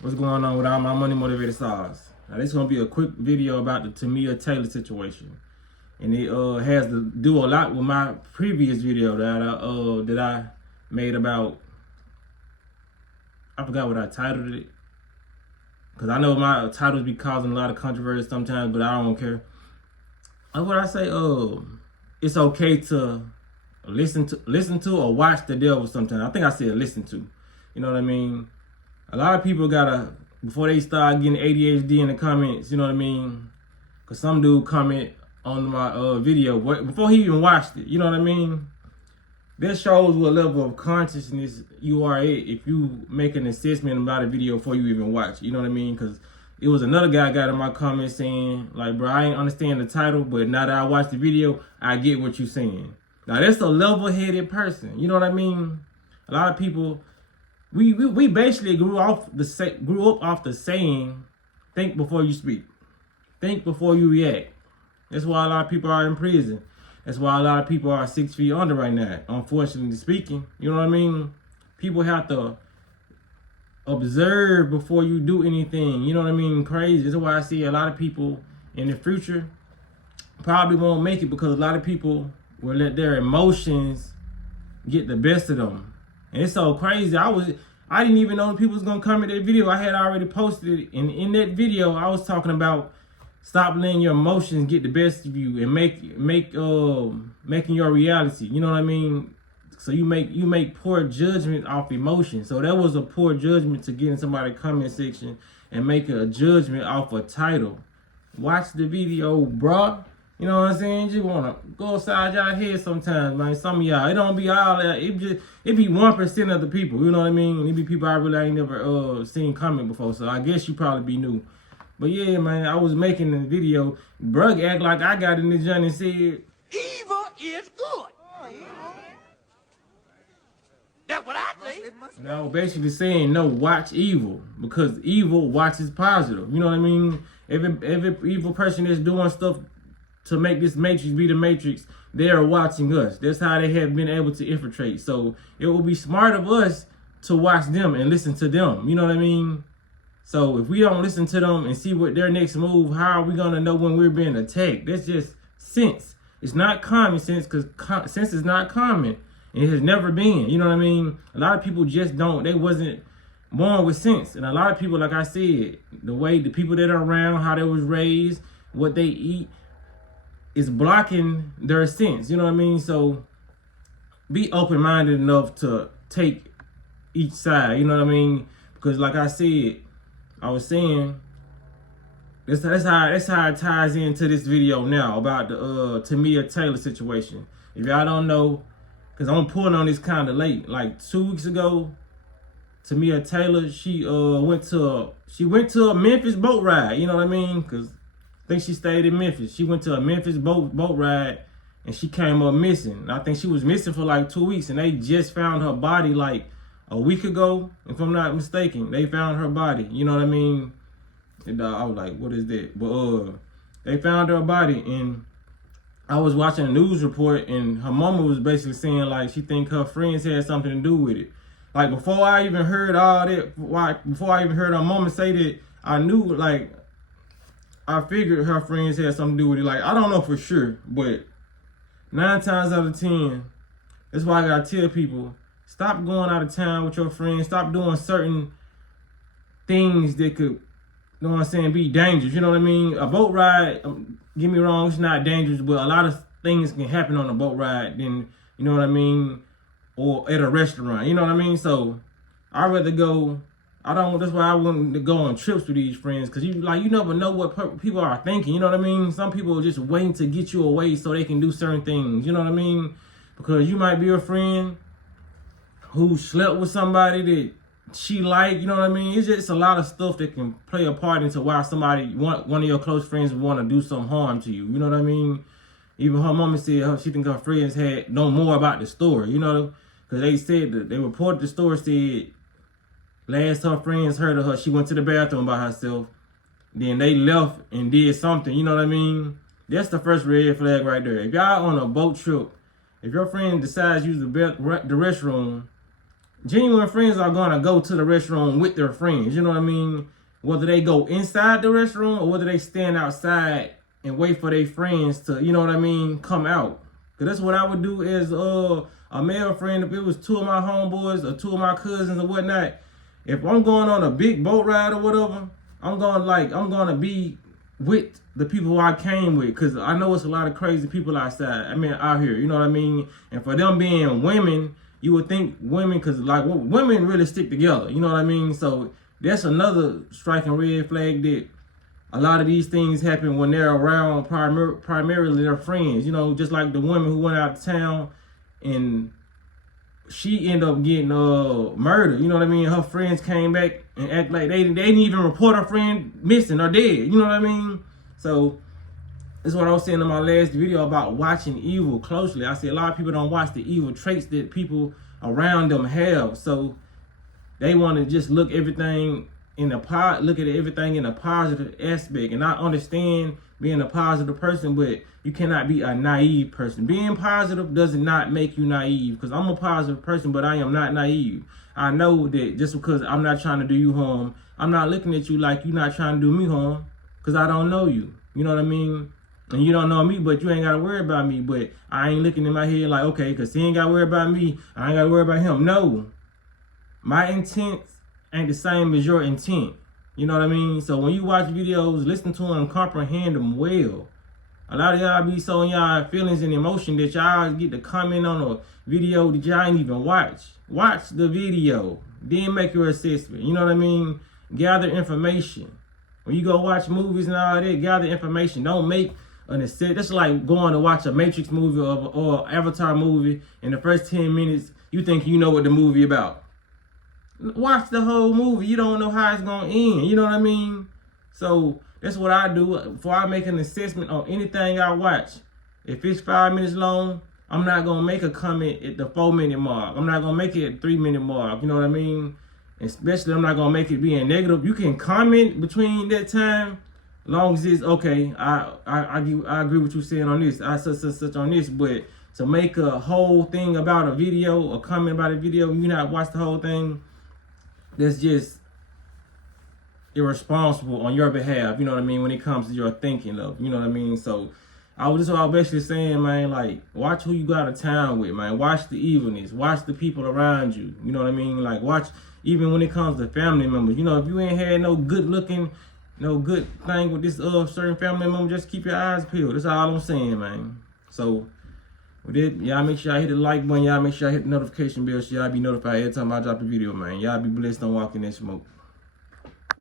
What's going on with all my money motivated stars? Now this is gonna be a quick video about the Tamia Taylor situation, and it has to do a lot with my previous video that I made about. I forgot what I titled it, because I know my titles be causing a lot of controversy sometimes, but I don't care. What I say, it's okay to listen to or watch the devil sometimes. I think I said listen to. You know what I mean? A lot of people gotta, before they start getting ADHD in the comments, you know what I mean? Cause some dude comment on my video before he even watched it, you know what I mean? That shows what level of consciousness you are at if you make an assessment about a video before you even watch, you know what I mean? Cause it was another guy got in my comments saying, like, bro, I ain't understand the title, but now that I watched the video, I get what you're saying. Now that's a level-headed person, you know what I mean? A lot of people, we basically grew up off the saying, think before you speak. Think before you react. That's why a lot of people are in prison. That's why a lot of people are 6 feet under right now, unfortunately speaking. You know what I mean? People have to observe before you do anything. You know what I mean? Crazy. That's why I see a lot of people in the future probably won't make it, because a lot of people will let their emotions get the best of them. And it's so crazy. I didn't even know people was gonna comment that video. I had already posted it, and in that video I was talking about stop letting your emotions get the best of you and making your reality. You know what I mean? So you make poor judgment off emotion. So that was a poor judgment to get in somebody's comment section and make a judgment off a title. Watch the video, bruh. You know what I'm saying? You just wanna go outside y'all head sometimes, man. Some of y'all, it don't be all that. It be 1% of the people. You know what I mean? It be people I really ain't never seen comment before. So I guess you probably be new. But yeah, man, I was making the video. Brug act like I got in the joint and said, evil is good. That's what I think. and I was basically saying, no, watch evil, because evil watches positive. You know what I mean? Every evil person that's doing stuff to make this matrix be the matrix, they are watching us. That's how they have been able to infiltrate. So it will be smart of us to watch them and listen to them. You know what I mean? So if we don't listen to them and see what their next move, how are we gonna know when we're being attacked? That's just sense. It's not common sense, because sense is not common. And it has never been. You know what I mean? A lot of people just don't. They wasn't born with sense. And a lot of people, like I said, the way the people that are around, how they was raised, what they eat, is blocking their sense. You know what I mean? So be open-minded enough to take each side. You know what I mean? Because like I said, I was saying, that's how it ties into this video now about the Tamia Taylor situation. If y'all don't know, because I'm pulling on this kind of late, like 2 weeks ago, Tamia Taylor, she went to a Memphis boat ride. You know what I mean? Because I think she stayed in Memphis. She went to a Memphis boat ride, and she came up missing. I think she was missing for like 2 weeks, and they just found her body like a week ago, if I'm not mistaken. They found her body. You know what I mean? And I was like, what is that? But they found her body, and I was watching a news report, and her mama was basically saying like she think her friends had something to do with it. Like before I even heard all that, before I even heard her mama say that, I knew, like, I figured her friends had something to do with it. Like, I don't know for sure, but 9 times out of 10, that's why I gotta tell people, stop going out of town with your friends. Stop doing certain things that could, you know what I'm saying, be dangerous. You know what I mean? A boat ride, get me wrong, it's not dangerous, but a lot of things can happen on a boat ride than, you know what I mean, or at a restaurant. You know what I mean? So I'd rather go. That's why I want to go on trips with these friends, because you never know what people are thinking. You know what I mean? Some people are just waiting to get you away so they can do certain things. You know what I mean? Because you might be a friend who slept with somebody that she liked, you know what I mean? It's just a lot of stuff that can play a part into why one of your close friends would want to do some harm to you. You know what I mean? Even her mama said she think her friends had know more about the story, you know? Because they said that they reported the story, said last her friends heard of her, she went to the bathroom by herself. Then they left and did something, you know what I mean? That's the first red flag right there. If y'all on a boat trip, if your friend decides to use the restroom, genuine friends are gonna go to the restroom with their friends. You know what I mean? Whether they go inside the restroom or whether they stand outside and wait for their friends to, you know what I mean, come out. Cause that's what I would do as a male friend. If it was two of my homeboys or two of my cousins or whatnot, if I'm going on a big boat ride or whatever, I'm gonna be with the people who I came with, cause I know it's a lot of crazy people outside. I mean, out here, you know what I mean. And for them being women, you would think women, cause like women really stick together. You know what I mean. So that's another striking red flag that a lot of these things happen when they're around primarily their friends. You know, just like the woman who went out of town and she ended up getting murdered. You know what I mean? Her friends came back and act like they didn't even report her friend missing or dead. You know what I mean? So this is what I was saying in my last video about watching evil closely. I said a lot of people don't watch the evil traits that people around them have. So they want to just look at everything in a positive aspect. And I understand being a positive person, but you cannot be a naive person. Being positive does not make you naive, because I'm a positive person, but I am not naive. I know that just because I'm not trying to do you harm, I'm not looking at you like you're not trying to do me harm, because I don't know you. You know what I mean? And you don't know me, but you ain't got to worry about me. But I ain't looking in my head like, okay, because he ain't got to worry about me, I ain't got to worry about him. No. My intent ain't the same as your intent. You know what I mean? So when you watch videos, listen to them, comprehend them well. A lot of y'all be so in y'all feelings and emotion that y'all get to comment on a video that y'all ain't even watch. Watch the video, then make your assessment. You know what I mean? Gather information. When you go watch movies and all that, gather information. Don't make an assessment. That's like going to watch a Matrix movie or Avatar movie. In the first 10 minutes, you think you know what the movie about. Watch the whole movie. You don't know how it's going to end. You know what I mean? So that's what I do before I make an assessment on anything I watch. If it's 5 minutes long, I'm not going to make a comment at the 4-minute mark. I'm not going to make it at the 3-minute mark. You know what I mean? Especially I'm not going to make it being negative. You can comment between that time, as long as it's okay. I agree with you saying on this. I such on this. But to make a whole thing about a video or comment about a video, you not watch the whole thing, that's just irresponsible on your behalf, you know what I mean, when it comes to your thinking of, you know what I mean. So I was basically saying, man, like, watch who you go out of town with, man. Watch the evilness, watch the people around you, you know what I mean. Like, watch even when it comes to family members. You know, if you ain't had no good looking, no good thing with this certain family member, just keep your eyes peeled. That's all I'm saying, man. So with it, y'all make sure y'all hit the like button. Y'all make sure y'all hit the notification bell so y'all be notified every time I drop a video, man. Y'all be blessed. Don't walk in that smoke.